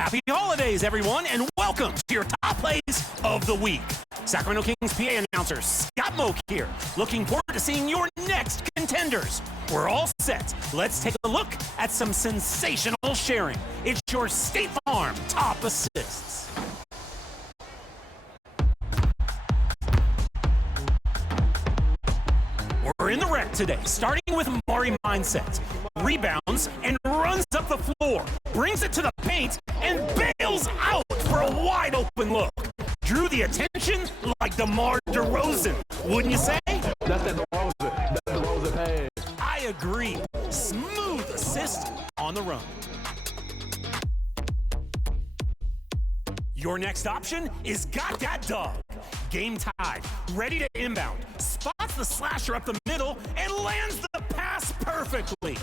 Happy holidays, everyone, and welcome to your top plays of the week. Sacramento Kings PA announcer Scott Moak here, looking forward to seeing your next contenders. We're all set. Let's take a look at some sensational sharing. It's your State Farm top assists. We're in the wreck today, starting with Murray Mindset. Rebounds and runs up the floor, brings it to the paint, and bails out for a wide open look. Drew the attention like DeMar DeRozan, wouldn't you say? That's that DeRozan. That's DeRozan pass. I agree. Smooth assist on the run. Your next option is Got That Dog. Game tied, ready to inbound, spots the slasher up the middle, and lands the pass perfectly.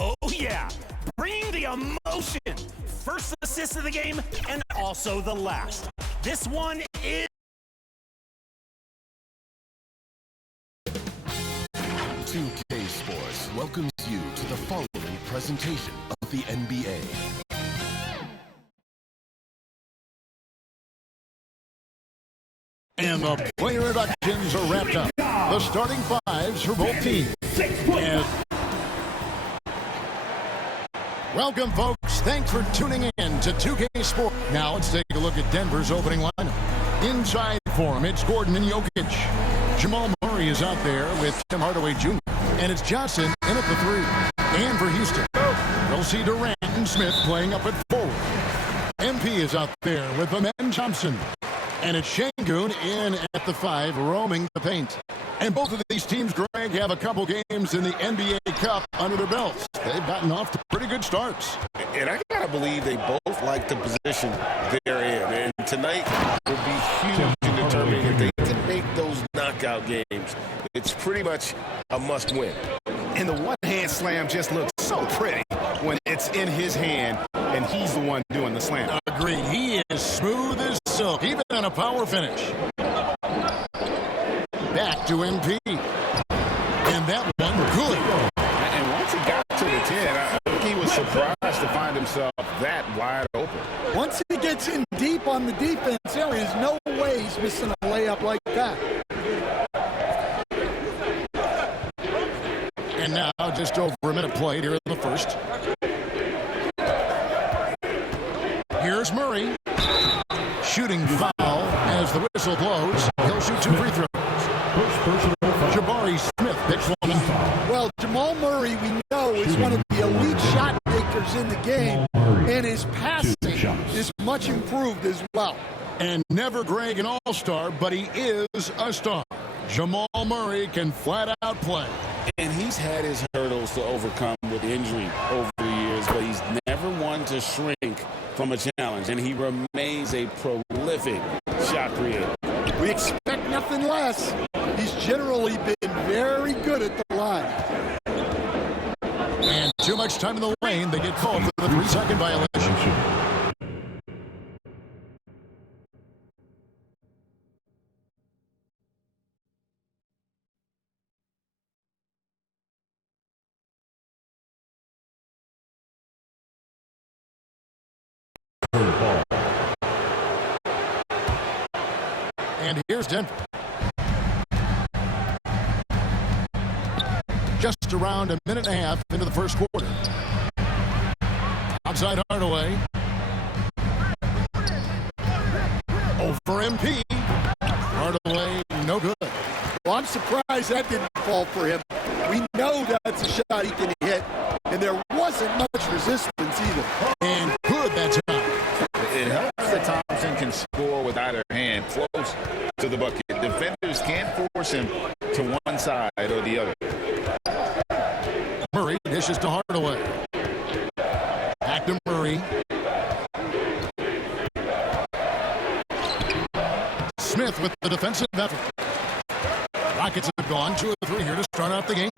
Oh yeah, bringing the emotion. First assist of the game, and also the last. This one is... 2K Sports welcomes you to the following presentation of the NBA. And the player introductions are wrapped up. The starting fives for both teams. And welcome, folks. Thanks for tuning in to 2K Sports. Now let's take a look at Denver's opening lineup. Inside for him, it's Gordon and Jokic. Jamal Murray is out there with Tim Hardaway Jr. And it's Johnson in at the three. And for Houston, we'll see Durant and Smith playing up at forward. MP is out there with Amen Thompson. And it's Şengün in at the 5, roaming the paint. And both of these teams, Greg, have a couple games in the NBA Cup under their belts. They've gotten off to pretty good starts. And I gotta believe they both like the position they're in. And tonight will be huge in determining if they can make those knockout games. It's pretty much a must-win. And the one-hand slam just looks so pretty when it's in his hand and he's the one doing the slam. Agreed. He is smooth as silk, even on a power finish. Back to MP. And that one good. And once he got to the 10, I think he was surprised to find himself that wide open. Once he gets in deep on the defense, there is no way he's missing a layup like that. And now just over a minute played here in the first. Here's Murray. Shooting foul as the whistle blows. He'll shoot 2 free throws. Jabari Smith picks one up. Well, Jamal Murray, we know, is one of the elite shot makers in the game, and his passing is much improved as well. And never, Greg, an all-star, but he is a star. Jamal Murray can flat out play. And he's had his hurdles to overcome with injury over the years, but he's never one to shrink from a challenge, and he remains a prolific shot creator. We expect nothing less. He's generally been very good at the line. And too much time in the lane. They get called for the 3-second violation. And here's Denver. Just around a minute and a half into the first quarter. Outside Hardaway. Over MP. Hardaway, no good. Well, I'm surprised that didn't fall for him. We know that's a shot he can hit, and there wasn't much resistance either. And good that time. It helps that Thompson can score with either hand close to the bucket. Defenders can't force him to one side or the other. Murray dishes to Hardaway. Back to Murray. Smith with the defensive effort. Rockets have gone 2 of 3 here to start out the game.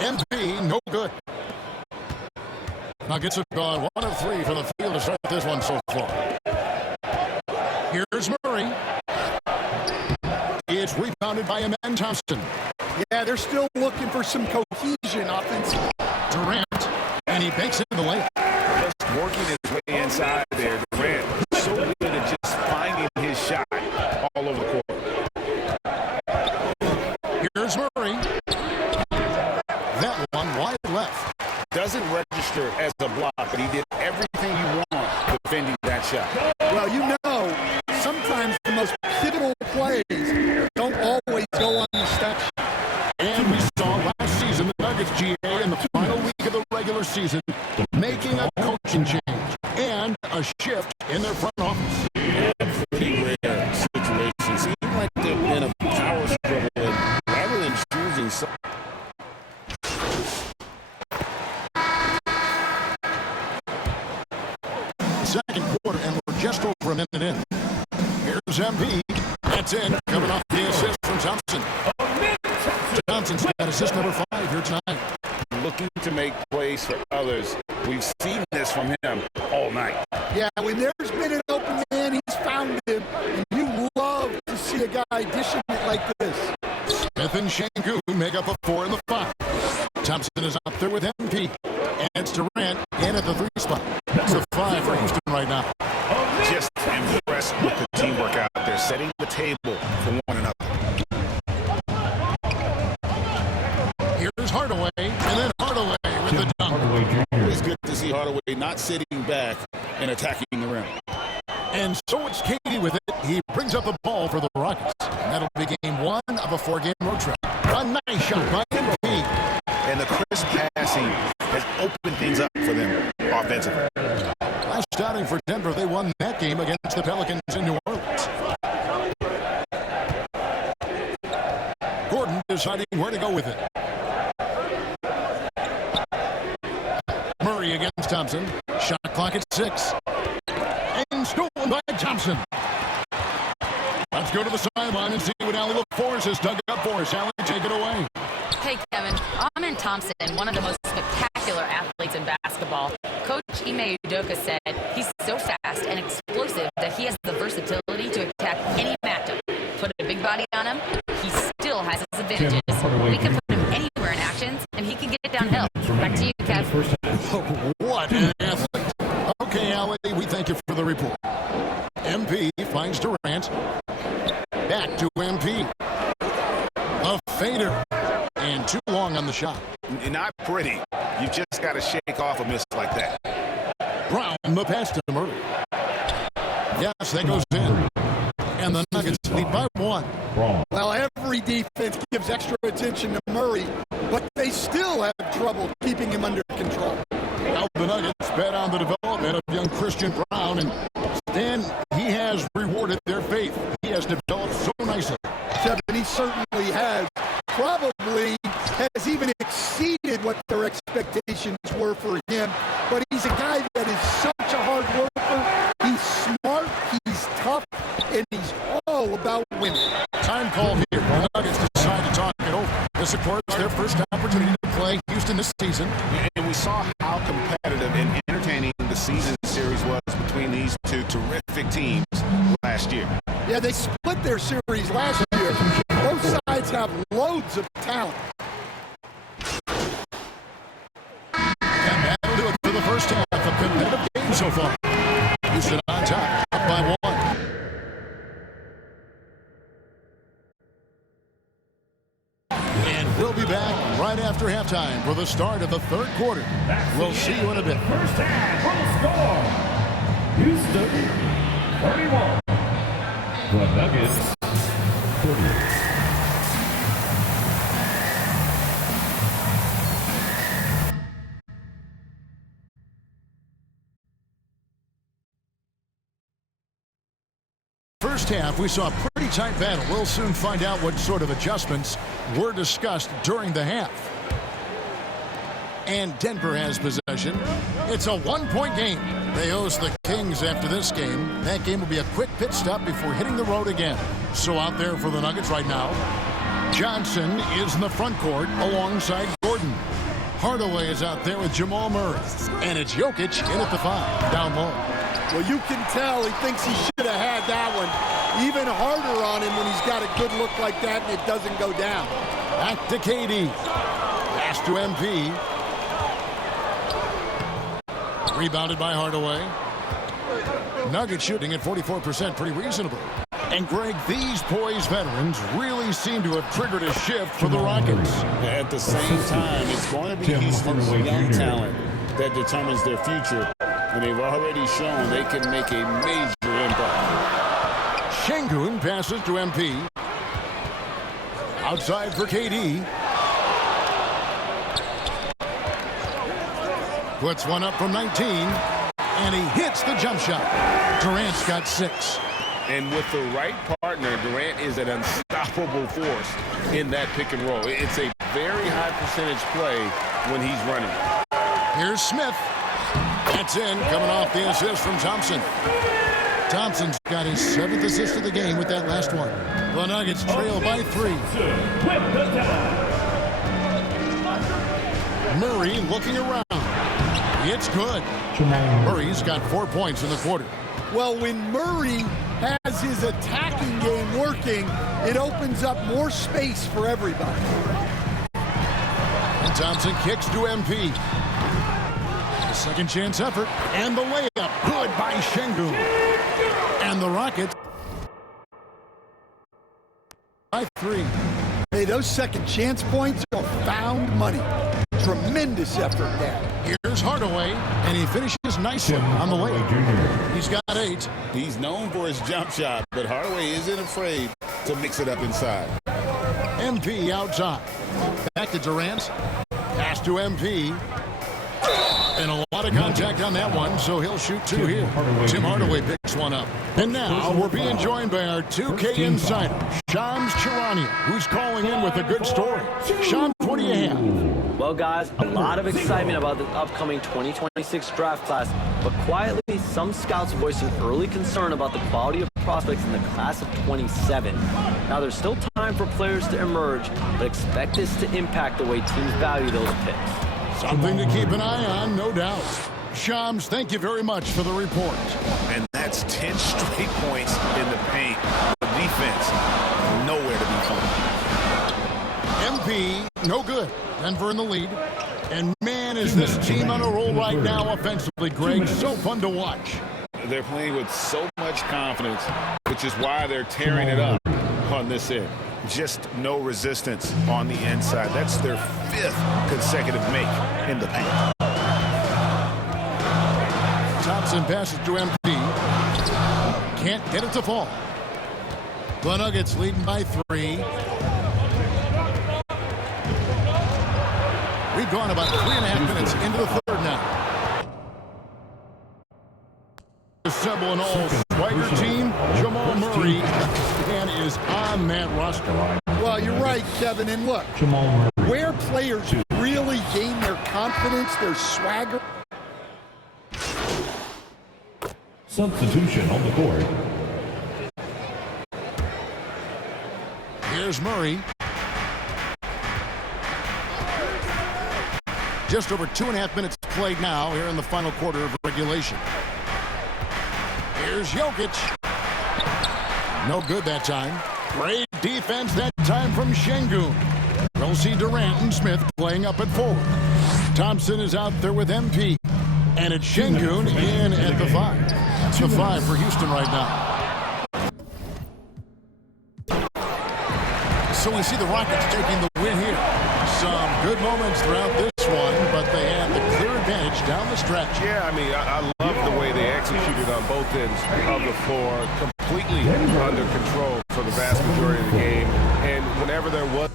MP, no good. Nuggets have gone 1 of 3 from the field to start this one so far. Here's Murray. It's rebounded by Amen Thompson. Yeah, they're still looking for some cohesion offensively. Durant, and he makes it the layup. Just working his way inside there. Durant so good at just finding his shot all over the court. Here's Murray. That one wide left. Doesn't register as a block, but he did everything you want defending that shot. Well, you know, sometimes the most pivotal plays don't always go on the stat sheet. And we saw last season the Nuggets GA in the final week of the regular season making a coaching change and a shift in their front office. Pretty rare situation. Seems like they've been a power struggle, and rather than choosing some. Second quarter, and we're just over a minute in. Here's MP. That's in, coming off the assist from Thompson. Thompson's got assist number 5 here tonight. Looking to make plays for others. We've seen this from him all night. Yeah, when there's been an open man, he's found him. And you love to see a guy dishing it like this. Smith and Şengün make up a 4 and the 5. Thompson is up there with MP. And it's Durant in at the 3 spot. That's a 5 for Houston right now. Just impressed with the teamwork out there, setting the table for one another. Here's Hardaway, and then Hardaway with the dunk. It's good to see Hardaway not sitting back and attacking the rim. And so it's Katie with it. He brings up the ball for the Rockets. That'll be game 1 of a 4-game road trip. A nice shot by MP. And the crisp passing has opened things up for them offensively. Last outing for Denver, they won that game against the Pelicans in New Orleans. Gordon deciding where to go with it. Murray against Thompson. Shot clock at 6. And stolen by Thompson. Let's go to the sideline and see what Allie LaForce has dug up for us. Allie, take it away. Hey, Kevin. Amen Thompson, one of the most spectacular athletes in basketball. Coach Ime Udoka said he's so fast and explosive that he has the versatility to attack any matchup. Put a big body on him, he still has his advantages. We can put him anywhere in actions, and he can get it downhill. Back to you, Kev. What an athlete. Okay, Allie, we thank you for the report. MP finds Durant. Back to MP. A fader. And too long on the shot. Not pretty. You just got to shake off a miss like that. Brown, the pass to Murray. Yes, that goes in. And the Nuggets lead by 1. Well, every defense gives extra attention to Murray, but they still have trouble keeping him under control. Now the Nuggets bet on the development of young Christian Brown, and Stan, he has rewarded their faith. He has developed so nicely. Kevin, he certainly has. Probably has even exceeded what their expectations were for him. But he's a guy that is such a hard worker. He's smart, he's tough, and he's all about winning. Time called here. The Nuggets decide to talk it over. This, of course, their first opportunity to play Houston this season. And we saw how competitive and entertaining the season series was between these two terrific teams last year. Yeah, they split their series last year. Both sides have loads of talent. And that'll do it for the first half. A competitive game so far. Houston on top, up by 1. And we'll be back right after halftime for the start of the third quarter. We'll see you in a bit. First half, full score. Houston, 31. The Nuggets, 30. First half, we saw a pretty tight battle. We'll soon find out what sort of adjustments were discussed during the half. And Denver has possession. It's a 1-point game. They host the Kings after this game. That game will be a quick pit stop before hitting the road again. So out there for the Nuggets right now, Johnson is in the front court alongside Gordon. Hardaway is out there with Jamal Murray. And it's Jokic in at the 5, down low. Well, you can tell he thinks he should have had that one. Even harder on him when he's got a good look like that and it doesn't go down. Back to KD. Pass to MP. Rebounded by Hardaway. Nuggets shooting at 44%, pretty reasonable. And Greg, these poised veterans really seem to have triggered a shift for the Rockets. At the same time, it's going to be Houston's young talent that determines their future. And they've already shown they can make a major impact. Şengün passes to MP. Outside for KD. Puts one up from 19. And he hits the jump shot. Durant's got 6. And with the right partner, Durant is an unstoppable force in that pick and roll. It's a very high percentage play when he's running. Here's Smith. That's in, coming off the assist from Thompson. Thompson's got his 7th assist of the game with that last one. The Nuggets trail by 3. Murray looking around. It's good. Murray's got 4 points in the quarter. Well, when Murray has his attacking game working, it opens up more space for everybody. And Thompson kicks to MP. The second chance effort. And the layup. Good by Şengün. And the Rockets by 3. Hey, those second chance points are found money. Tremendous effort there. Here's Hardaway, and he finishes nicely on the layup. He's got 8. He's known for his jump shot, but Hardaway isn't afraid to mix it up inside. MP outside. Back to Durant. Pass to MP. And a lot of contact on that one, so he'll shoot 2 here. Tim Hardaway picks one up. And now we're being joined by our 2K insider, Shams Charania, who's calling in with a good story. Shams, what do you have? Well, guys, a lot of excitement about the upcoming 2026 draft class, but quietly, some scouts voicing early concern about the quality of prospects in the class of 27. Now, there's still time for players to emerge, but expect this to impact the way teams value those picks. Something to keep an eye on, no doubt. Shams, thank you very much for the report. And that's 10 straight points in the paint. The defense, nowhere to be found. MP, no good. Denver in the lead. And man, is this team on a roll right now offensively, Greg. So fun to watch. They're playing with so much confidence, which is why they're tearing it up on this end. Just no resistance on the inside. That's their 5th consecutive make in the paint. Thompson passes to MP. Can't get it to fall. The Nuggets leading by 3. We've gone about 3.5 minutes into the third now. Assemble an all-Swagger team. Jamal Murray is on that roster. Well, you're right, Kevin. And look, where players really gain their confidence, their swagger. Substitution on the court. Here's Murray. Just over 2.5 minutes played now here in the final quarter of regulation. Here's Jokic. No good that time. Great defense that time from Şengün. We'll see Durant and Smith playing up at forward. Thompson is out there with MP. And it's Şengün in at the 5. It's the 5 for Houston right now. So we see the Rockets taking the win here. Some good moments throughout this one, but they had the clear advantage down the stretch. Yeah, I mean, I love the way they executed on both ends of the floor, completely under control for the vast majority of the game. And whenever there was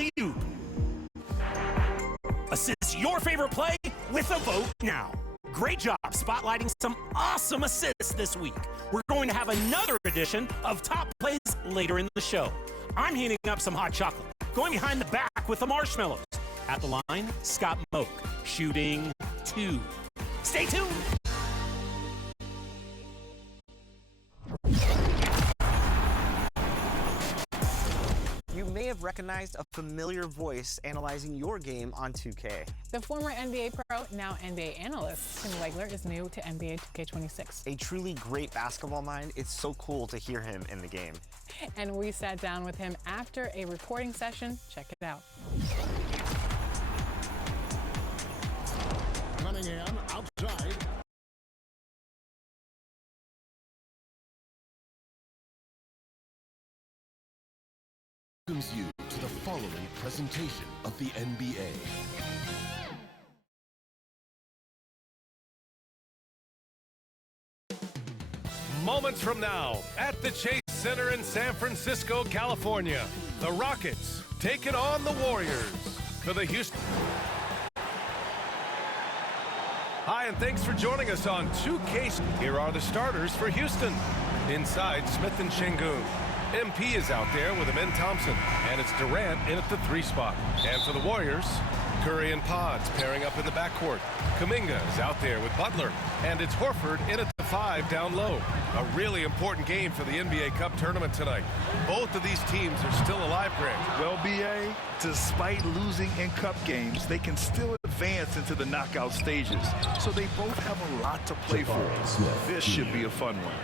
alley-oop. Assist your favorite play with a vote now. Great job spotlighting some awesome assists this week. We're going to have another edition of Top Plays later in the show. I'm heating up some hot chocolate, going behind the back with the marshmallows. At the line, Scott Moak, shooting 2. Stay tuned. You may have recognized a familiar voice analyzing your game on 2K. The former NBA pro, now NBA analyst, Tim Legler, is new to NBA 2K26. A truly great basketball mind. It's so cool to hear him in the game. And we sat down with him after a recording session. Check it out. Cunningham outside. Welcomes you to the following presentation of the NBA. Moments from now, at the Chase Center in San Francisco, California, the Rockets taking on the Warriors for the Houston. Hi, and thanks for joining us on 2K. Here are the starters for Houston. Inside, Smith and Şengün. MP is out there with Amen Thompson, and it's Durant in at the 3 spot. And for the Warriors, Curry and Pods pairing up in the backcourt. Kuminga is out there with Butler, and it's Horford in at the 5 down low. A really important game for the NBA Cup tournament tonight. Both of these teams are still alive, Grant. Well, BA, despite losing in cup games, they can still advance into the knockout stages. So they both have a lot to play for. This should be a fun one.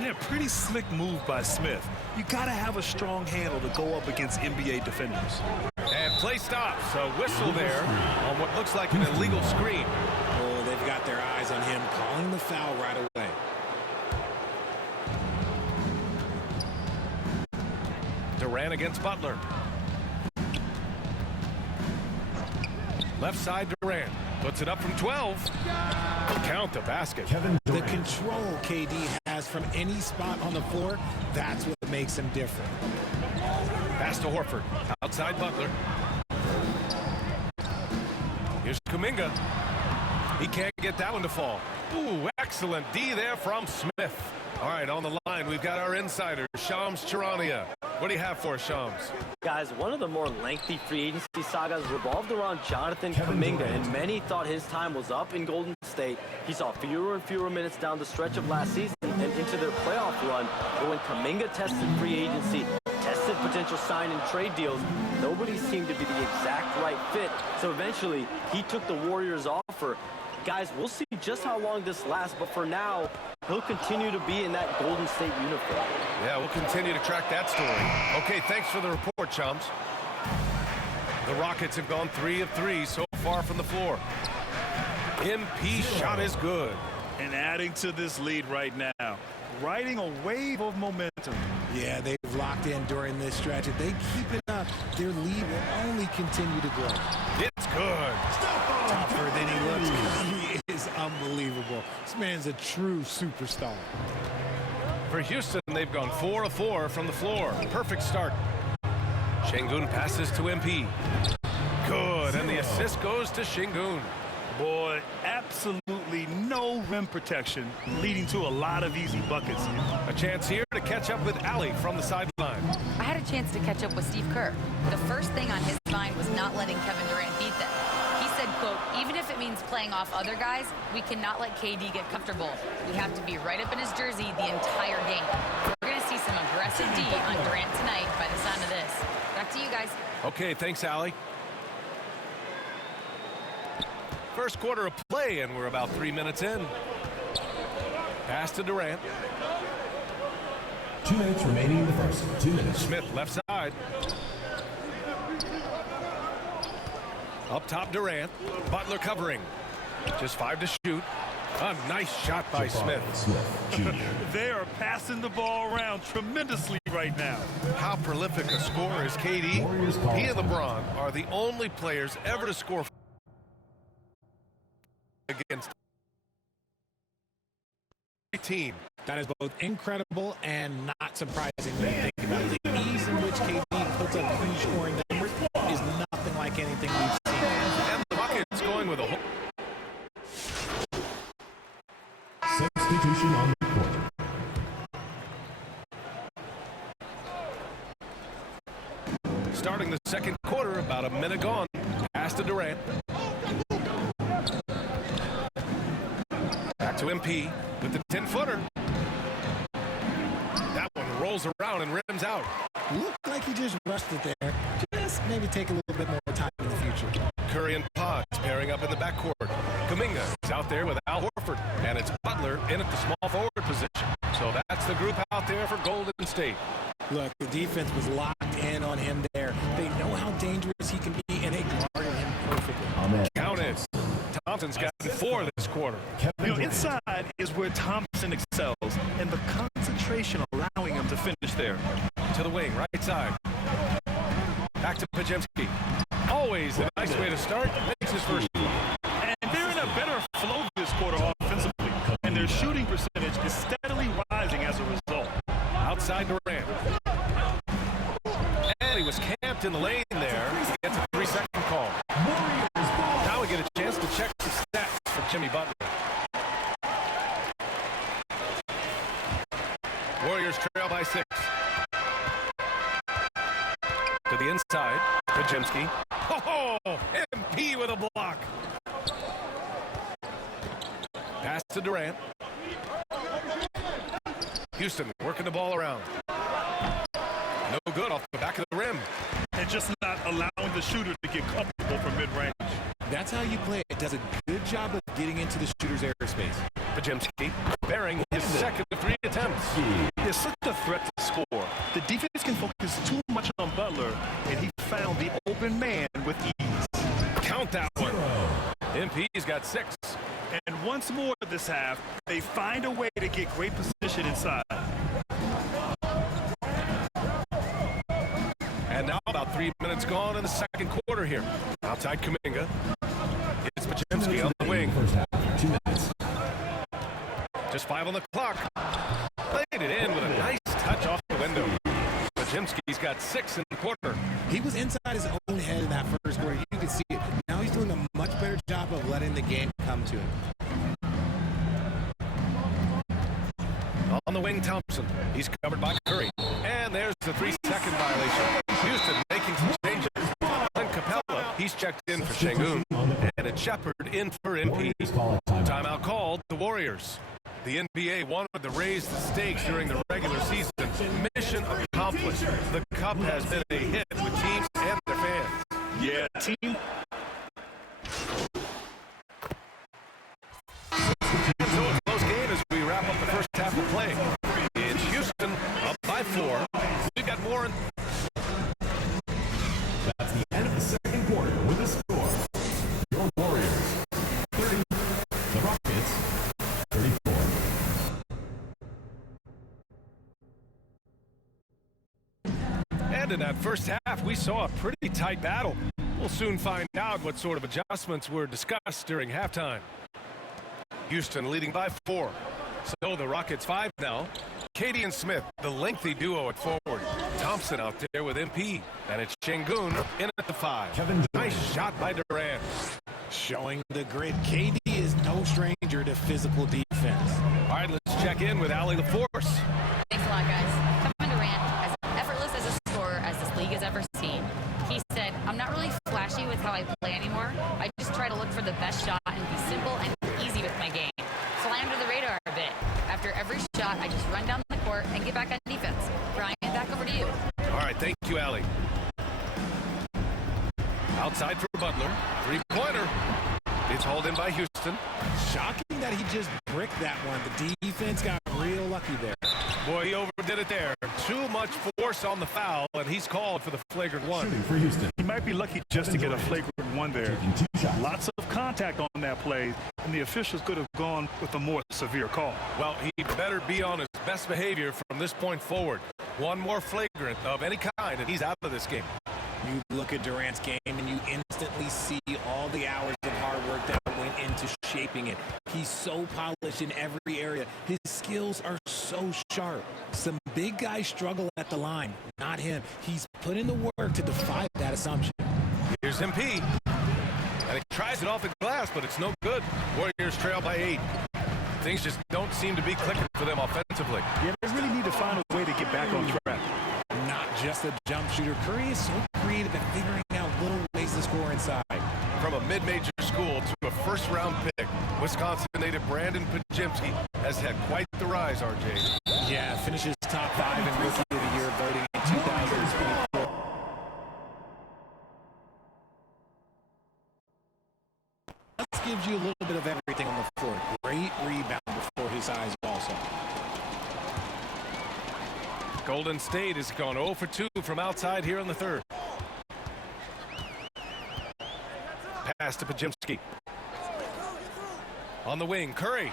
Yeah, pretty slick move by Smith. You gotta have a strong handle to go up against NBA defenders. And play stops. A whistle there on what looks like an illegal screen. Oh, they've got their eyes on him, calling the foul right away. Durant against Butler. Left side Durant. Puts it up from 12. Count the basket. The control KD has from any spot on the floor, that's what makes him different. Pass to Horford. Outside Butler. Here's Kuminga. He can't get that one to fall. Ooh, excellent D there from Smith. All right, on the line, we've got our insider, Shams Charania. What do you have for us, Shams? Guys, one of the more lengthy free agency sagas revolved around Jonathan Kuminga, and many thought his time was up in Golden State. He saw fewer and fewer minutes down the stretch of last season and into their playoff run. But when Kuminga tested free agency, tested potential sign and trade deals, nobody seemed to be the exact right fit. So eventually, he took the Warriors' offer. Guys, we'll see just how long this lasts, but for now, he'll continue to be in that Golden State uniform. Yeah, we'll continue to track that story. Okay, thanks for the report, Chums. The Rockets have gone 3 of 3 so far from the floor. MP shot is good. And adding to this lead right now, riding a wave of momentum. Yeah, they've locked in during this stretch. If they keep it up, their lead will only continue to grow. It's good. Tougher than he looks. He is unbelievable. This man's a true superstar. For Houston, they've gone 4 of 4 from the floor. Perfect start. Şengün passes to MP. Good, and the assist goes to Şengün. Boy, absolutely no rim protection, leading to a lot of easy buckets here. A chance here to catch up with Ali from the sideline. I had a chance to catch up with Steve Kerr. The first thing on his mind was not letting Kevin Durant beat them. He said, quote, even if it means playing off other guys, we cannot let KD get comfortable. We have to be right up in his jersey the entire game. We're going to see some aggressive D on Durant tonight by the sound of this. Back to you guys. Okay, thanks, Ali. First quarter of play, and we're about 3 minutes in. Pass to Durant. 2 minutes remaining in the first. 2 minutes. Smith, left side. Up top, Durant. Butler covering. Just 5 to shoot. A nice shot by Smith. They are passing the ball around tremendously right now. How prolific a scorer is KD? He and LeBron are the only players ever to score against a team. That is both incredible and not surprising when you think about it. The ease in which KD puts up huge scoring numbers is Substitution on the court. Starting the second quarter, about a minute gone. Pass to Durant. Back to MP with the 10-footer. That one rolls around and rims out. Looked like he just rushed it there. Just maybe take a little bit more time in the future. Curry and Potts pairing up in the backcourt. Kuminga is out there with Al Horford, and it's Butler in at the small forward position. So that's the group out there for Golden State. Look, the defense was locked in on him there. They know how dangerous he can be, and they guarded him perfectly. Amen. Count it. Thompson's got 4 this quarter. Inside is where Thompson excels, and the concentration allowing him to finish there. To the wing, right side. Back to Podziemski. Always a nice way to start. Makes his first. And they're in a better flow this quarter offensively, and their shooting percentage is steadily rising as a result. Outside Durant. And he was camped in the lane there. He gets a 3-second call. Now we get a chance to check the stats for Jimmy Butler. Warriors trail by 6. To the inside, Podziemski. Oh, MP with a block. Pass to Durant. Houston working the ball around. No good off the back of the rim. And just not allowing the shooter to get comfortable from mid-range. That's how you play. It does a good job of getting into the shooter's airspace. Podziemski bearing his second of 3 attempts. It's such a threat to score. The defense can focus too much on Butler, and he found the open man with ease. Count that one. MP's got 6. And once more this half, they find a way to get great position inside. And now about 3 minutes gone in the second quarter here. Outside Kuminga. It's Podziemski on the wing. First half, 2 minutes. Just 5 on the clock. Played it in with a nice touch off the window. Podziemski's got 6 in the quarter. He was inside his own head in that first quarter. You could see it. Now he's doing a much better job of letting the game come to him. On the wing, Thompson. He's covered by Curry. And there's the 3-second violation. Houston making some changes. Then Capella, he's checked in for Şengün. And it's Shepard in for MP. Timeout called the Warriors. The NBA wanted to raise the stakes during the regular season. Mission accomplished. The Cup has been a hit with teams and their fans. Yeah, team. So a close game as we wrap up the first half of play. It's Houston up by 4. We've got more. That's the end of the second quarter with the score. Your Warriors 30, the Rockets 34. And in that first half, we saw a pretty tight battle. We'll soon find out what sort of adjustments were discussed during halftime. Houston leading by 4. So the Rockets 5 now. Katie and Smith, the lengthy duo at forward. Thompson out there with MP. And it's Şengün in at the 5. Nice shot by Durant. Showing the grit. KD is no stranger to physical defense. All right, let's check in with Allie LaForce. Thanks a lot, guys. Kevin Durant, as effortless as a scorer as this league has ever seen. He said, I'm not really flashy with how I play anymore. I just try to look for the best shot and be simple and easy with my game. Fly under the radar a bit. After every shot, I just run down the court and get back on defense. Brian, back over to you. All right, thank you, Allie. Outside for Butler. 3-pointer. It's hauled in by Houston. Shocking that he just bricked that one. The defense got real lucky there. Boy, he overdid it there. Too much force on the foul, and he's called for the flagrant one. Shooting for Houston. He might be lucky just to get a flagrant one there. Lots of contact on that play, and the officials could have gone with a more severe call. Well, he better be on his best behavior from this point forward. One more flagrant of any kind, and he's out of this game. You look at Durant's game, and you instantly see all the hours of hard work that went into shaping it. He's so polished in every area. His skills are so sharp. Some big guys struggle at the line, not him. He's put in the work to defy that assumption. Here's MP. And he tries it off the glass, but it's no good. Warriors trail by 8. Things just don't seem to be clicking for them offensively. Yeah, they really need to find a way to get back on track. Not just a jump shooter. Curry is so creative at figuring out little ways to score inside. From a mid-major school to a first-round pick, Wisconsin native Brandon Podziemski has had quite the rise, RJ. Yeah, finishes top 5 in Rookie of the Year voting in 2024. This gives you a little bit of everything on the floor. Great rebound before his eyes also. Golden State has gone 0 for 2 from outside here in the third. Pass to Podziemski. On the wing, Curry.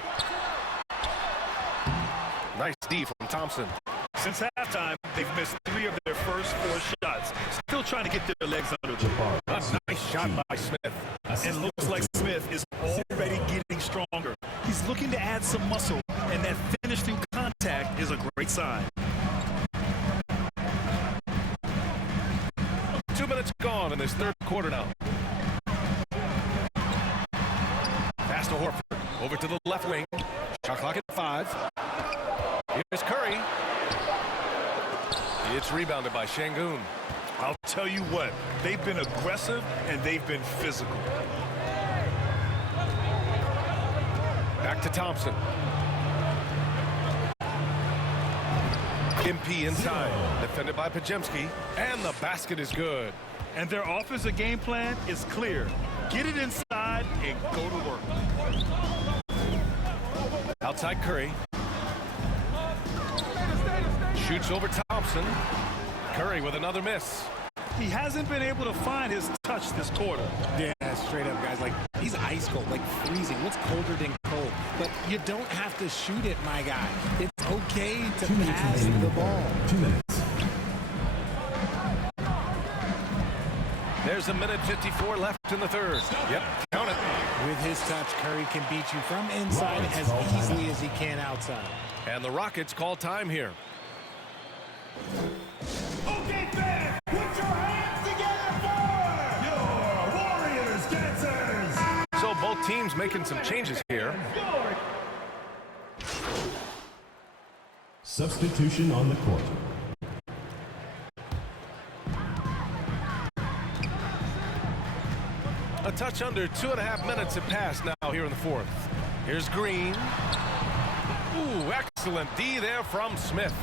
Nice D from Thompson. Since halftime, they've missed 3 of their first 4 shots. Still trying to get their legs under the bar. A nice shot by Smith. It looks like Smith is already getting stronger. He's looking to add some muscle, and that finish through contact is a great sign. 2 minutes gone in this third quarter now. Pass to Horford. Over to the left wing. Shot clock at 5. Here's Curry. It's rebounded by Şengün. I'll tell you what, they've been aggressive and they've been physical. Back to Thompson. MP inside. Defended by Podziemski. And the basket is good. And their offensive game plan is clear. Get it inside and go to work. Outside Curry. Shoots over Thompson. Curry with another miss. He hasn't been able to find his touch this quarter. Yeah, straight up, guys. Like, he's ice cold, like freezing. What's colder than cold? But you don't have to shoot it, my guy. It's okay to pass the ball. 2 minutes. There's a minute 54 left in the third. Yep, count it. With his touch, Curry can beat you from inside as easily as he can outside. And the Rockets call time here. Okay, fans, put your hands together for your Warriors dancers. So both teams making some changes here. Substitution on the court. A touch under 2.5 minutes have passed now here in the fourth. Here's Green. Ooh, excellent D there from Smith.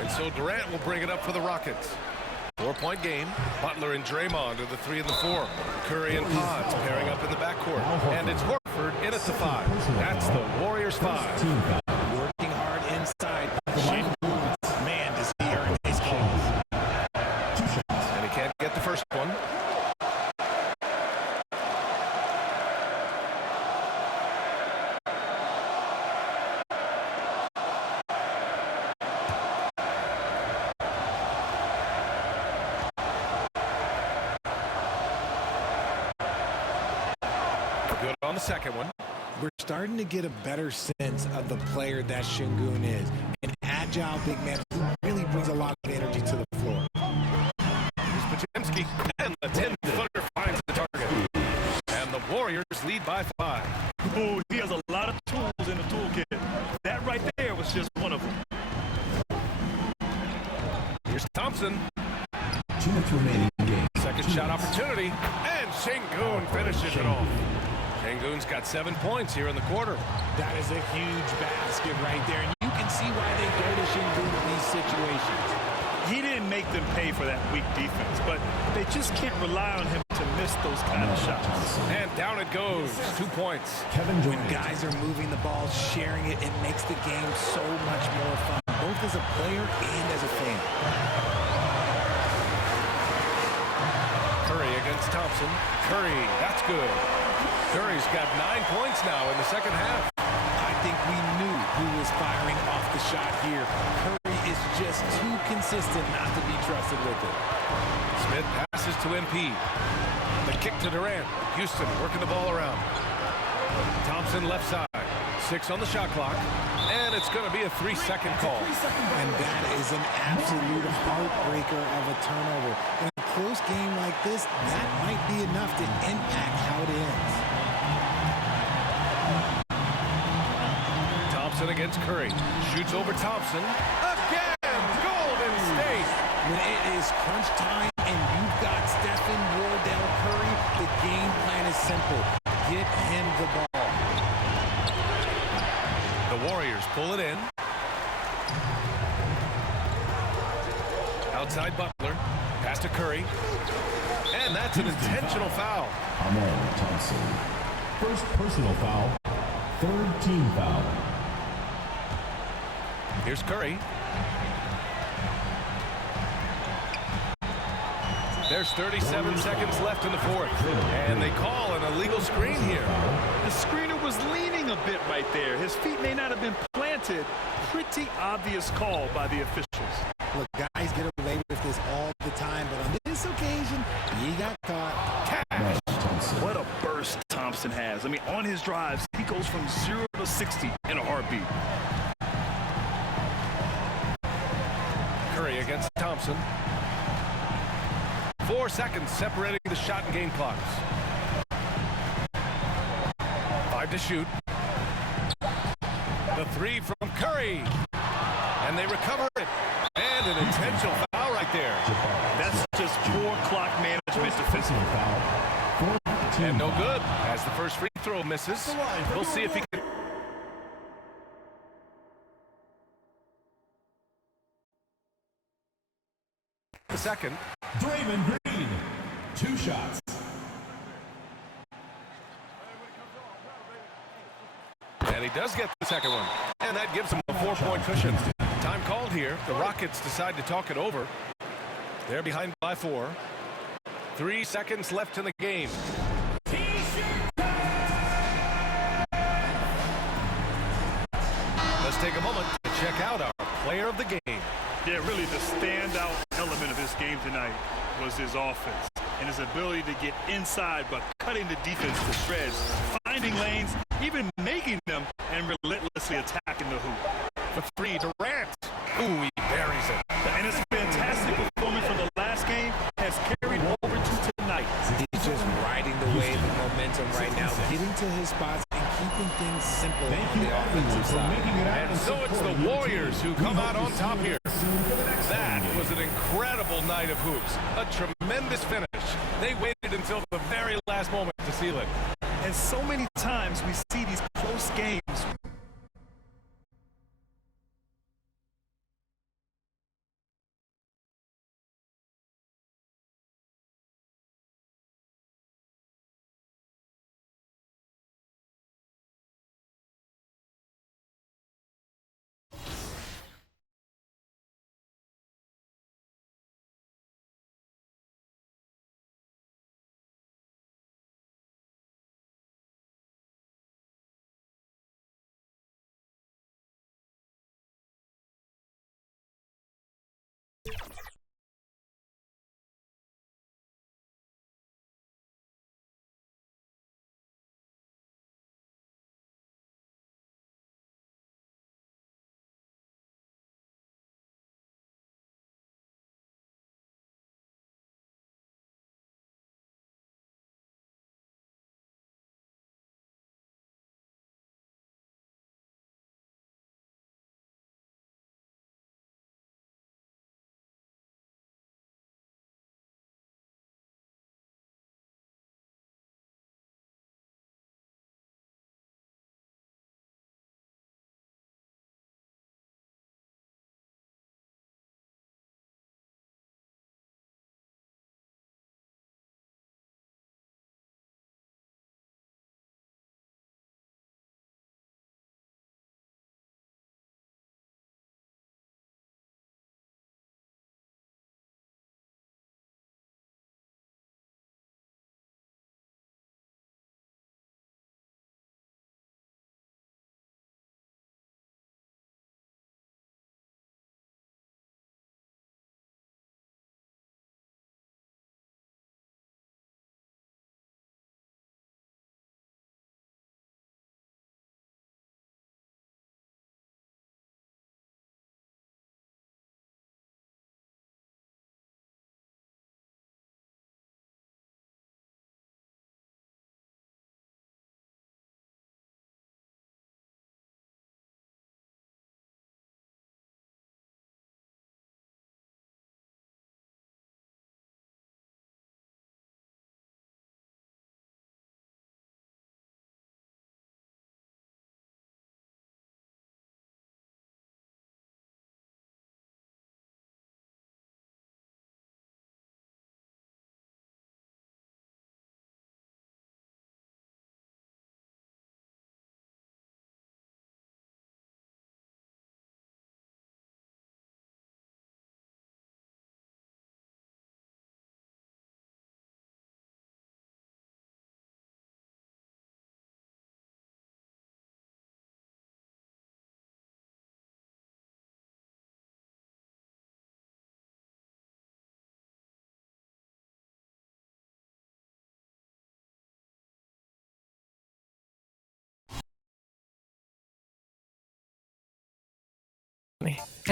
And so Durant will bring it up for the Rockets. 4-point game. Butler and Draymond are the 3 and the 4. Curry and Pods pairing up in the backcourt. And it's Horford in at the 5. That's the Warriors 5. Working hard inside. Man, does he earn his calls. And he can't get the first one. Good on the second one. We're starting to get a better sense of the player that Şengün is. An agile big man who really brings a lot of energy to the floor. Here's Podziemski, and the 10-footer finds the target. And the Warriors lead by 5. Oh, he has a lot of tools in the toolkit. That right there was just one of them. Here's Thompson. 2 minutes remaining in the game. Second shot opportunity, and Şengün finishes it off. Şengün's got 7 points here in the quarter. That is a huge basket right there, and you can see why they go to Şengün in these situations. He didn't make them pay for that weak defense, but they just can't rely on him to miss those kind of shots. And down it goes. 2 points. When guys are moving the ball, sharing it, it makes the game so much more fun, both as a player and as a fan. Curry against Thompson. Curry, that's good. Curry's got 9 points now in the second half. I think we knew who was firing off the shot here. Curry is just too consistent not to be trusted with it. Smith passes to MP. The kick to Durant. Houston working the ball around. Thompson left side. 6 on the shot clock. And it's going to be a 3-second call. And that is an absolute heartbreaker of a turnover. In a close game like this, that might be enough to impact how it ends. against Curry. Shoots over Thompson. Again, Golden State. When it is crunch time and you've got Stephen Wardell Curry, the game plan is simple. Get him the ball. The Warriors pull it in. Outside Butler. Pass to Curry. And that's an intentional foul. Amen Thompson. First personal foul. Third team foul. Here's Curry. There's 37 seconds left in the fourth. And they call an illegal screen here. The screener was leaning a bit right there. His feet may not have been planted. Pretty obvious call by the officials. Look, guys get away with this all the time, but on this occasion, he got caught. What a burst Thompson has. I mean, on his drives, he goes from 0 to 60 in a heartbeat. Curry against Thompson. 4 seconds separating the shot and game clocks. 5 to shoot. The three from Curry. And they recover it. And an intentional foul right there. That's just poor clock management defensively. And no good as the first free throw misses. We'll see if he can. The second. Draymond Green. 2 shots. And he does get the second one. And that gives him a 4-point cushion. Time called here. The Rockets decide to talk it over. They're behind by 4. 3 seconds left in the game. Let's take a moment to check out our player of the game. Yeah, really the standout element of his game tonight was his offense and his ability to get inside by cutting the defense to shreds, finding lanes, even making them, and relentlessly attacking the hoop. The three, Durant. Ooh, he buries it. And his fantastic performance from the last game has carried over to tonight. He's just riding the wave of momentum right now, getting to his spots and keeping things simple on the offensive side. And so it's the Warriors who come out on top here. That was an incredible night of hoops. A tremendous finish. They waited until the very last moment to seal it. And so many times we see these close games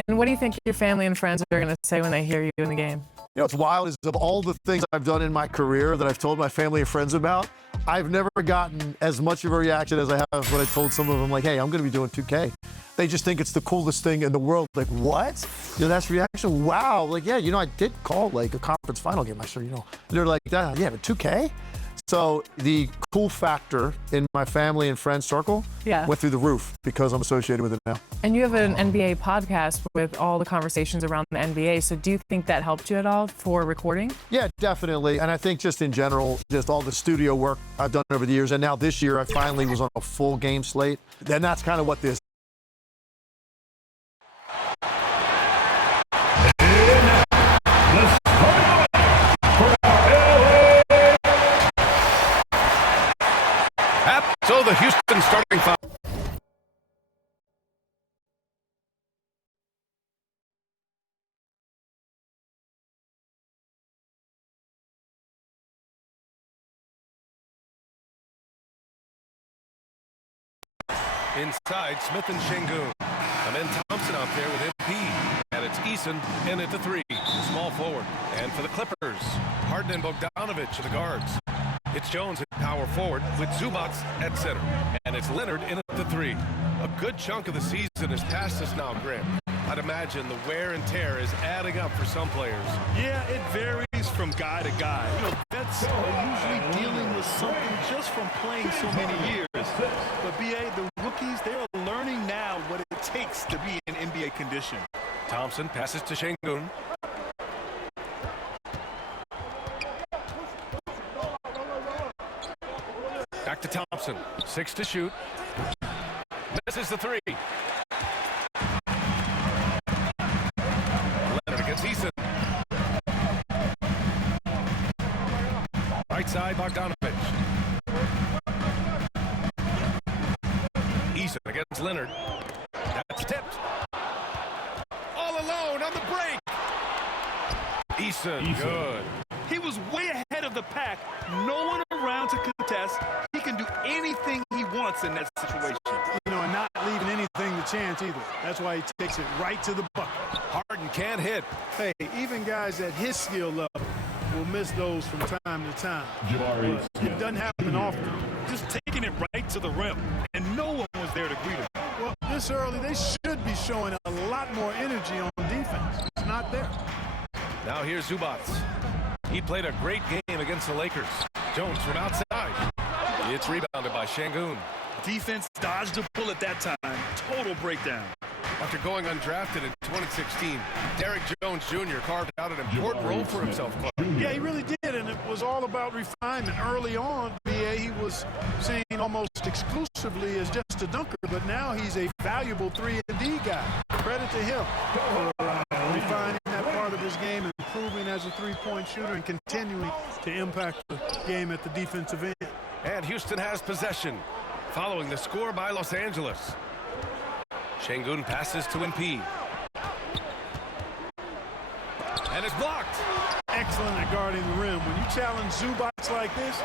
And what do you think your family and friends are going to say when they hear you in the game? You know, what's wild is of all the things I've done in my career that I've told my family and friends about, I've never gotten as much of a reaction as I have when I told some of them, like, hey, I'm going to be doing 2K. They just think it's the coolest thing in the world. Like, what? You know, that's reaction? Wow. Like, yeah, you know, I did call, like, a conference final game. I sure, you know. They're like, yeah, but 2K? So the cool factor in my family and friend circle went through the roof because I'm associated with it now. And you have an NBA podcast with all the conversations around the NBA. So do you think that helped you at all for recording? Yeah, definitely. And I think just in general, just all the studio work I've done over the years. And now this year, I finally was on a full game slate. And that's kind of what this So the Houston starting five. Inside, Smith and Şengün. Amen Thompson out there with MP. And it's Eason in at the 3. Small forward. And for the Clippers, Harden and Bogdanović are the guards. It's Jones at power forward with Zubac at center. And it's Leonard in at the 3. A good chunk of the season is past us now, Graham. I'd imagine the wear and tear is adding up for some players. Yeah, it varies from guy to guy. You know, vets are usually dealing with something just from playing so many years. But BA, the rookies, they're learning now what it takes to be in NBA condition. Thompson passes to Şengün. Back to Thompson. 6 to shoot. Misses the 3. Leonard against Eason. Right side, Bogdanović. Eason against Leonard. That's tipped. All alone on the break. Eason, good. He was way ahead of the pack. No one around to contest. He can do anything he wants in that situation. You know, and not leaving anything to chance either. That's why he takes it right to the bucket. Harden can't hit. Hey, even guys at his skill level will miss those from time to time. But it doesn't happen often. Just taking it right to the rim, and no one was there to greet him. Well, this early, they should be showing a lot more energy on defense. It's not there. Now here's Zubac. He played a great game against the Lakers. Jones from outside. It's rebounded by Şengün. Defense dodged a bullet that time. Total breakdown. After going undrafted in 2016, Derrick Jones Jr. carved out an important role for himself. Yeah, he really did, and it was all about refinement. Early on, BA, he was seen almost exclusively as just a dunker, but now he's a valuable 3-and-D guy. Credit to him for refining that part of his game, improving as a three-point shooter, and continuing to impact the game at the defensive end. And Houston has possession, following the score by Los Angeles. Şengün passes to MP. And it's blocked. Excellent at guarding the rim. When you challenge Zubac like this,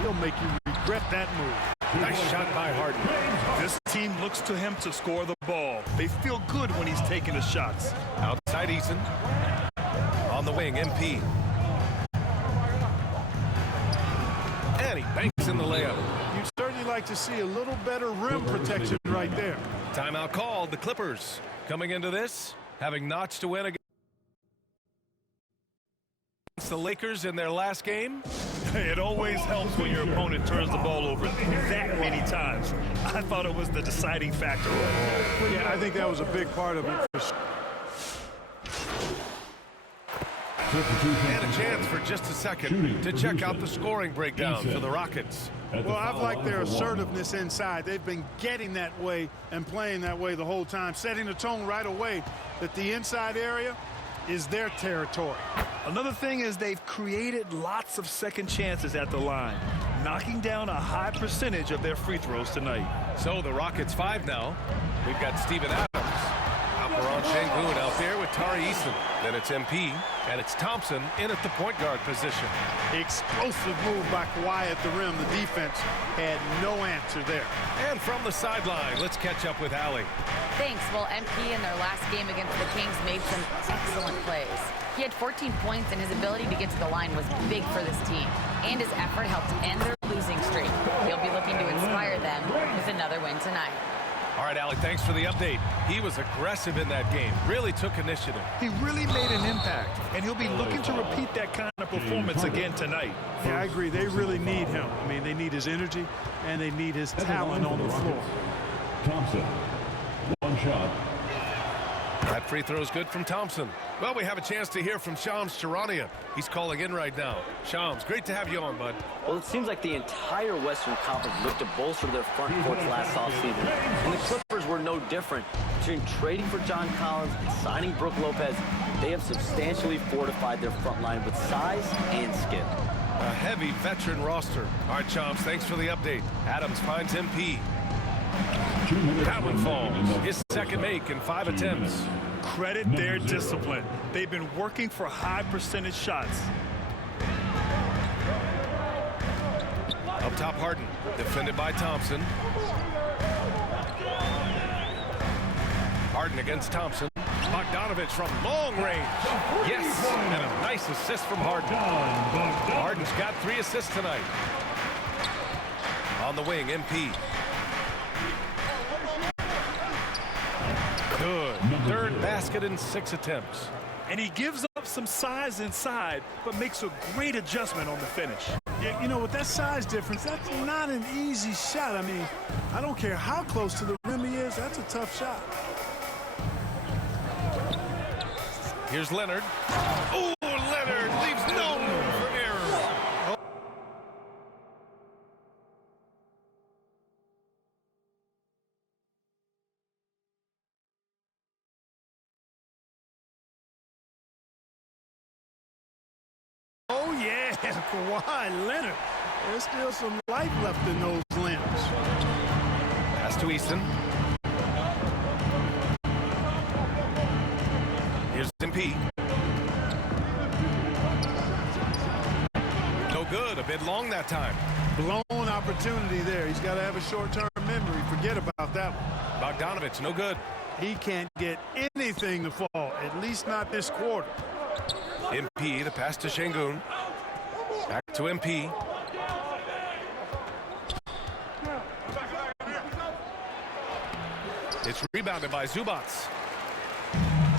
he'll make you regret that move. Nice shot by Harden. This team looks to him to score the ball. They feel good when he's taking the shots. Outside Eason. On the wing, MP. And he banks in the layup. You'd certainly like to see a little better rim protection right there. Timeout called. The Clippers coming into this, having notched a win against the Lakers in their last game. It always helps when your opponent turns the ball over that many times. I thought it was the deciding factor. Yeah, I think that was a big part of it. And a chance for just a second to check out the scoring breakdown for the Rockets. Well, I've liked their assertiveness inside. They've been getting that way and playing that way the whole time, setting the tone right away that the inside area is their territory. Another thing is they've created lots of second chances at the line, knocking down a high percentage of their free throws tonight. So the Rockets 5 now. We've got Steven Adams out Baron Şengün out there with Tari Eason. Then it's MP, and it's Thompson in at the point guard position. Explosive move by Kawhi at the rim. The defense had no answer there. And from the sideline, let's catch up with Allie. Thanks. Well, MP in their last game against the Kings made some excellent plays. He had 14 points, and his ability to get to the line was big for this team. And his effort helped end their losing streak. He'll be looking to inspire them with another win tonight. All right, Allie, thanks for the update. He was aggressive in that game, really took initiative. He really made an impact, and he'll be looking to repeat that kind of performance again tonight. Yeah, I agree. They really need him. I mean, they need his energy, and they need his talent on the floor. Thompson, one shot. That free throw is good from Thompson. Well, we have a chance to hear from Shams Charania. He's calling in right now. Shams, great to have you on, bud. Well, it seems like the entire Western Conference looked to bolster their front courts last offseason. And the Clippers were no different. Between trading for John Collins and signing Brook Lopez, they have substantially fortified their front line with size and skill. A heavy veteran roster. All right, Shams, thanks for the update. Adams finds MP. That one falls. His second make in 5 attempts. Credit their discipline. They've been working for high percentage shots. Up top, Harden, defended by Thompson. Harden against Thompson. Bogdanović from long range. Yes, and a nice assist from Harden. Harden's got 3 assists tonight. On the wing, MP. Good. Third basket in 6 attempts. And he gives up some size inside, but makes a great adjustment on the finish. Yeah, you know, with that size difference, that's not an easy shot. I mean, I don't care how close to the rim he is, that's a tough shot. Here's Leonard. Oh, Leonard leaves no room for error. Oh, yeah, Kawhi Leonard. There's still some life left in those limbs. Pass to Easton. Here's MP. No good. A bit long that time. Blown opportunity there. He's got to have a short-term memory. Forget about that one. Bogdanović, no good. He can't get anything to fall, at least not this quarter. MP, the pass to Şengün. Back to MP. It's rebounded by Zubac.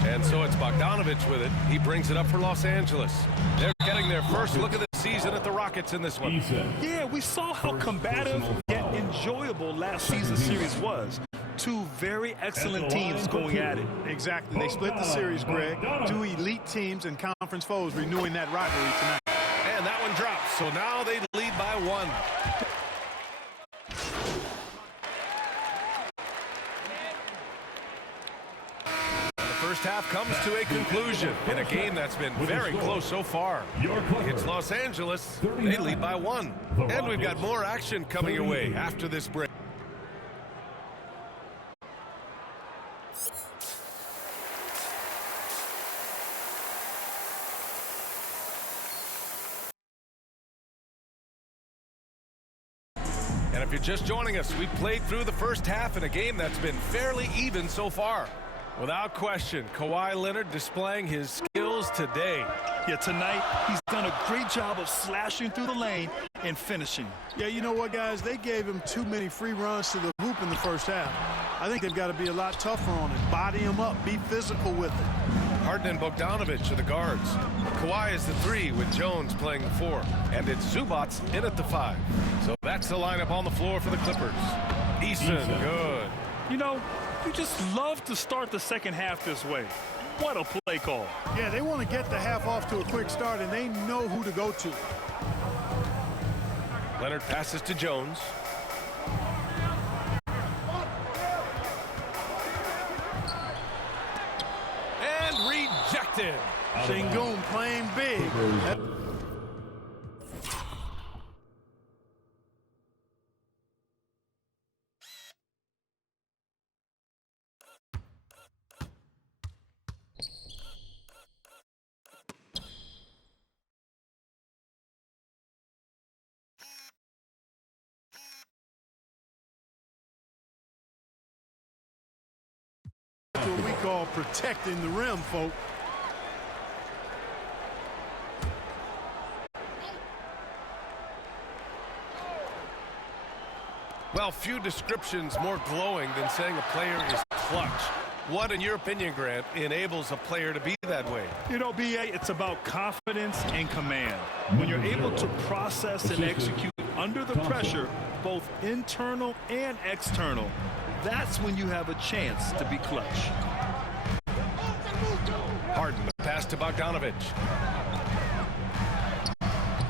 And so it's Bogdanović with it. He brings it up for Los Angeles. They're getting their first look of the season at the Rockets in this one. Yeah, we saw how combative yet enjoyable last season's series was. 2 very excellent teams going at it. Exactly. They split the series, Greg. 2 elite teams and conference foes renewing that rivalry tonight. And that one drops. So now they lead by 1. First half comes to a conclusion in a game that's been very close so far. It's Los Angeles. They lead by 1. And we've got more action coming your way after this break. And if you're just joining us, we played through the first half in a game that's been fairly even so far. Without question, Kawhi Leonard displaying his skills today. Yeah, tonight he's done a great job of slashing through the lane and finishing. Yeah, you know what, guys? They gave him too many free runs to the hoop in the first half. I think they've got to be a lot tougher on it. Body him up. Be physical with it. Harden and Bogdanović are the guards. Kawhi is the 3 with Jones playing the 4. And it's Zubac in at the 5. So that's the lineup on the floor for the Clippers. Eason, good. You know, you just love to start the second half this way. What a play call. Yeah, they want to get the half off to a quick start, and they know who to go to. Leonard passes to Jones. And rejected. Şengün playing big. That's what we call protecting the rim, folks. Well, few descriptions more glowing than saying a player is clutch. What, in your opinion, Grant, enables a player to be that way? You know, B.A., it's about confidence and command. When you're able to process and execute under the pressure, both internal and external, that's when you have a chance to be clutch. Harden, the pass to Bogdanovic.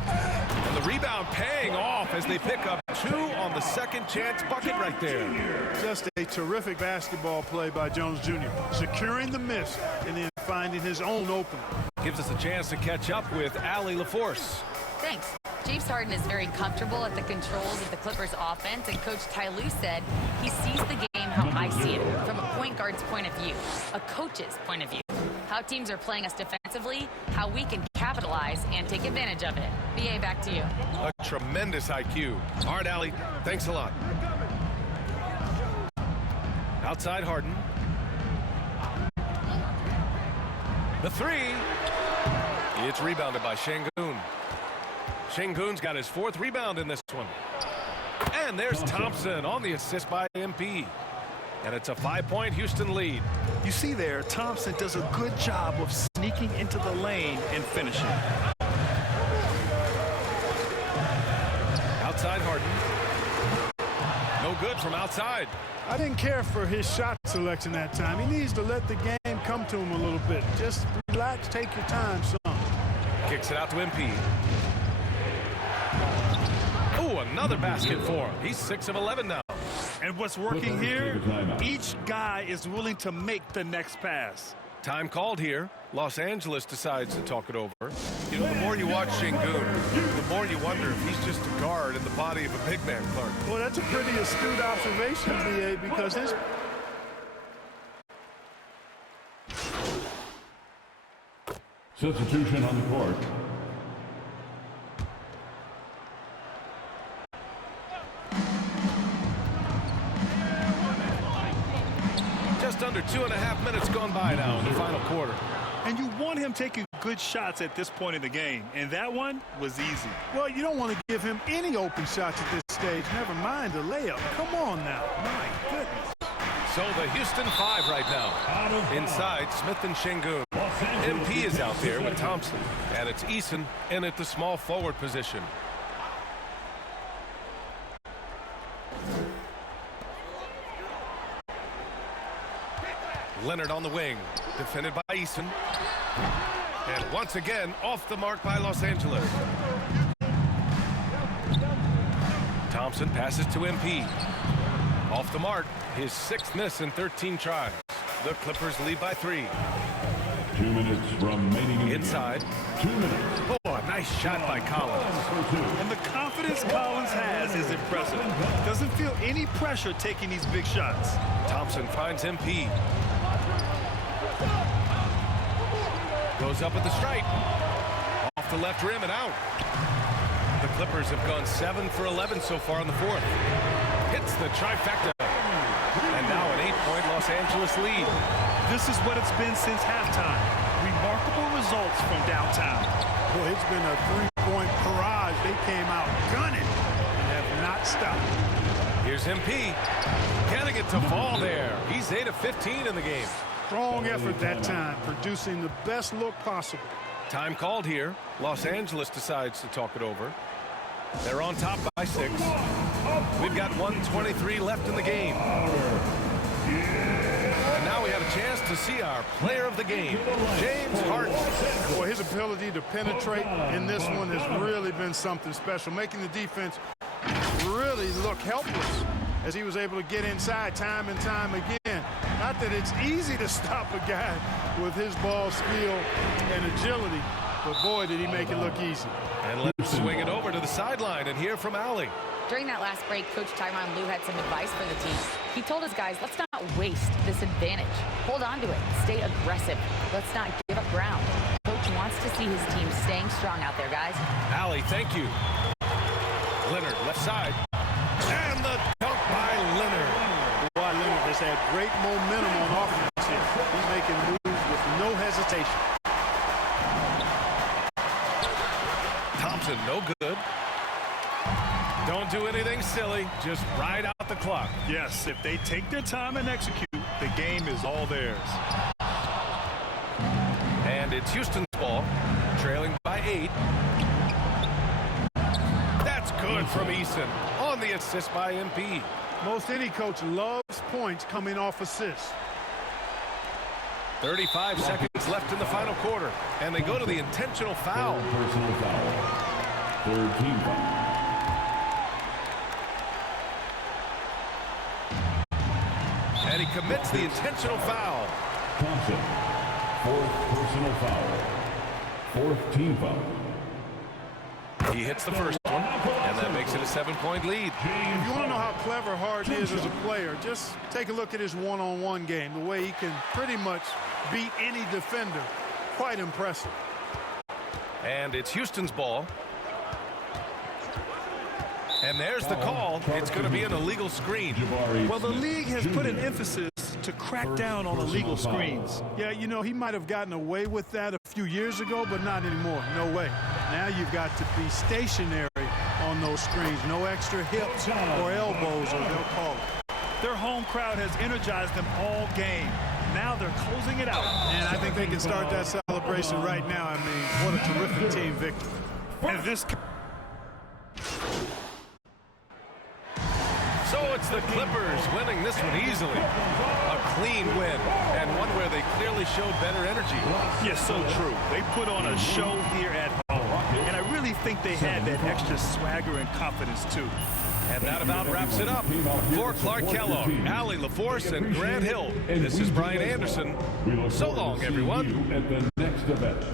And the rebound paying off as they pick up 2 on the second chance bucket right there. Just a terrific basketball play by Jones Jr. Securing the miss and then finding his own opening. Gives us a chance to catch up with Allie LaForce. Thanks. James Harden is very comfortable at the controls of the Clippers offense, and Coach Ty Lue said he sees the game how I see it, from a point guard's point of view, a coach's point of view. How teams are playing us defensively, how we can capitalize and take advantage of it. B.A., back to you. A tremendous IQ. All right, Allie, thanks a lot. Outside Harden. The 3. It's rebounded by Şengün. Şengün's got his 4th rebound in this one. And there's Thompson on the assist by MP. And it's a 5-point Houston lead. You see there, Thompson does a good job of sneaking into the lane and finishing. Outside Harden. No good from outside. I didn't care for his shot selection that time. He needs to let the game come to him a little bit. Just relax, take your time, son. Kicks it out to MP. Oh, another basket for him. He's 6 of 11 now. And what's working here, each guy is willing to make the next pass. Time called here. Los Angeles decides to talk it over. You know, the more you watch Şengün, the more you wonder if he's just a guard in the body of a big man, Clark. Well, that's a pretty astute observation, B.A., because his... Substitution on the court. Just under 2.5 minutes gone by now in the final quarter. And you want him taking good shots at this point in the game, and that one was easy. Well, you don't want to give him any open shots at this stage, never mind a layup. Come on now. My goodness. So the Houston 5 right now. Inside, Smith and Şengün. MP is out there with Thompson. And it's Eason in at the small forward position. Leonard on the wing. Defended by Eason. And once again, off the mark by Los Angeles. Thompson passes to MP. Off the mark, his 6th miss in 13 tries. The Clippers lead by 3. 2 minutes remaining. Inside. 2 minutes. Oh, a nice shot by Collins. And the confidence Collins has is impressive. Doesn't feel any pressure taking these big shots. Thompson finds MP. Goes up at the stripe. Off the left rim and out. The Clippers have gone 7 for 11 so far in the 4th. Hits the trifecta. And now an 8-point Los Angeles lead. This is what it's been since halftime. Remarkable results from downtown. Boy, it's been a 3-point barrage. They came out gunning and have not stopped. Here's MP. Getting it to fall there. He's 8 of 15 in the game. Strong effort that time, producing the best look possible. Time called here. Los Angeles decides to talk it over. They're on top by 6. We've got 1:23 left in the game. And now we have a chance to see our player of the game, James Harden. Boy, his ability to penetrate in this one has really been something special, making the defense really look helpless as he was able to get inside time and time again. Not that it's easy to stop a guy with his ball skill and agility, but boy, did he make it look easy. And let's swing it over to the sideline and hear from Allie. During that last break, Coach Tyronn Lue had some advice for the team. He told his guys, let's not waste this advantage. Hold on to it. Stay aggressive. Let's not give up ground. Coach wants to see his team staying strong out there, guys. Allie, thank you. Leonard, left side. And the dunk by Leonard. Boy, Leonard has had great momentum on offense. it. He's making moves with no hesitation. Thompson, no good. Don't do anything silly. Just ride out the clock. Yes, if they take their time and execute, the game is all theirs. And it's Houston's ball, trailing by 8. That's good from Eason on the assist by MP. Most any coach loves points coming off assists. 35 seconds left in the final quarter, and they go to the intentional foul. Personal foul. Third team foul. And he commits the intentional foul. Thompson, fourth personal foul. Fourth team foul. He hits the first one, and that makes it a 7-point lead. If you want to know how clever Harden is as a player, just take a look at his one-on-one game, the way he can pretty much beat any defender. Quite impressive. And it's Houston's ball. And there's the call. It's going to be an illegal screen. Well, the league has put an emphasis to crack down on illegal screens. Yeah, you know, he might have gotten away with that a few years ago, but not anymore. No way. Now you've got to be stationary on those screens. No extra hips or elbows, or they'll call it. Their home crowd has energized them all game. Now they're closing it out. And I think they can start that celebration right now. I mean, what a terrific team victory. And this... So it's the Clippers winning this one easily. A clean win, and one where they clearly showed better energy. Yes, so true. They put on a show here at home, and I really think they had that extra swagger and confidence, too. And that about wraps it up. For Clark Kellogg, Allie LaForce, and Grant Hill, this is Brian Anderson. So long, everyone. At the next event.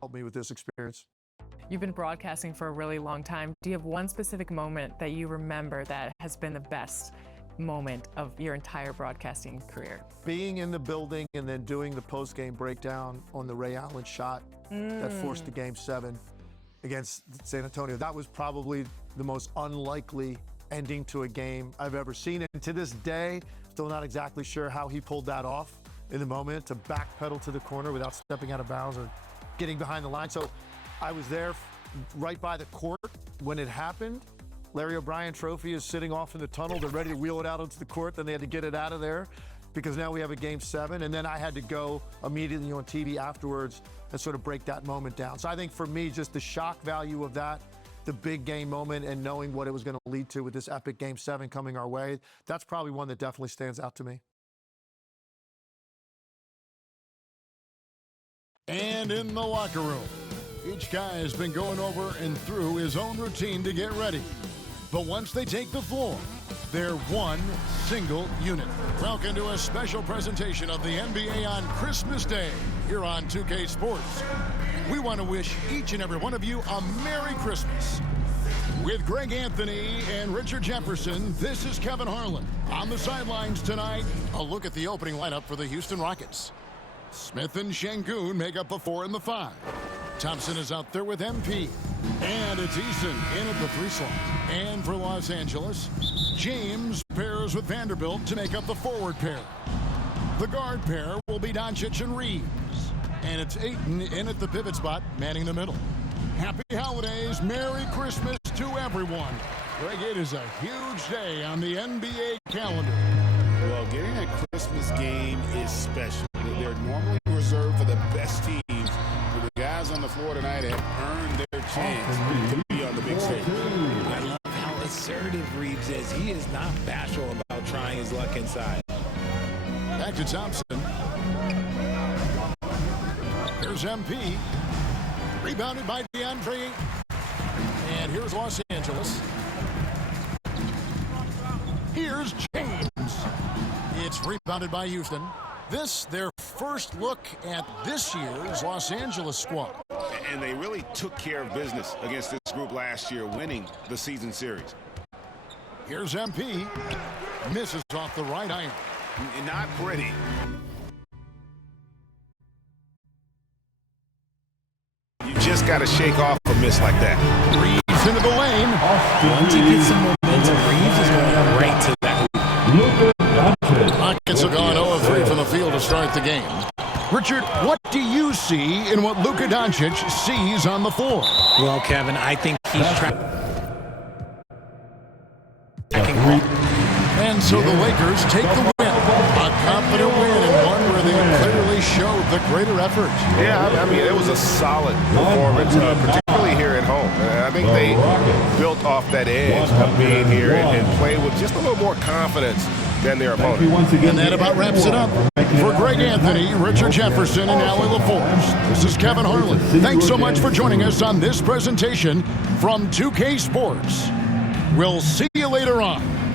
Help me with this experience. You've been broadcasting for a really long time. Do you have one specific moment that you remember that has been the best moment of your entire broadcasting career? Being in the building and then doing the post-game breakdown on the Ray Allen shot that forced the Game 7 against San Antonio. That was probably the most unlikely ending to a game I've ever seen. And to this day, still not exactly sure how he pulled that off in the moment, to backpedal to the corner without stepping out of bounds or getting behind the line. So I was there right by the court when it happened. Larry O'Brien trophy is sitting off in the tunnel. They're ready to wheel it out onto the court. Then they had to get it out of there because now we have a Game 7. And then I had to go immediately on TV afterwards and sort of break that moment down. So I think for me, just the shock value of that, the big game moment, and knowing what it was going to lead to with this epic Game 7 coming our way, that's probably one that definitely stands out to me. And in the locker room, each guy has been going over and through his own routine to get ready. But once they take the floor, they're one single unit. Welcome to a special presentation of the NBA on Christmas Day here on 2K Sports. We want to wish each and every one of you a Merry Christmas. With Greg Anthony and Richard Jefferson, this is Kevin Harlan. On the sidelines tonight, a look at the opening lineup for the Houston Rockets. Smith and Şengün make up the 4 and the 5. Thompson is out there with MP. And it's Eason in at the 3 slot. And for Los Angeles, James pairs with Vanderbilt to make up the forward pair. The guard pair will be Doncic and Reeves. And it's Ayton in at the pivot spot, manning the middle. Happy holidays, Merry Christmas to everyone. Greg, it is a huge day on the NBA calendar. Well, getting a Christmas game is special. They're normally reserved for the best teams, but the guys on the floor tonight have earned their chance to be on the big stage. I love how assertive of Reeves is. He is not bashful about trying his luck inside. Back to Thompson. Here's MP. Rebounded by DeAndre. And here's Los Angeles. Here's James. It's rebounded by Houston. This, their first look at this year's Los Angeles squad. And they really took care of business against this group last year, winning the season series. Here's MP. Misses off the right iron. Not pretty. You just got to shake off a miss like that. Reeves into the lane. Once he gets some momentum, Reeves is going right to that. Rockets have gone 0-3 from the field to start the game. Richard, what do you see in what Luka Doncic sees on the floor? Well, Kevin, I think he's trying. And so the Lakers take the win. A confident win and one where they clearly showed the greater effort. Yeah, I mean, it was a solid performance, particularly here at home. I think they built off that edge of being here and played with just a little more confidence than their opponent. And that about wraps it up. For Greg Anthony, Richard Jefferson, and Allie LaForge, this is Kevin Harlan. Thanks so much for joining us on this presentation from 2K Sports. We'll see you later on.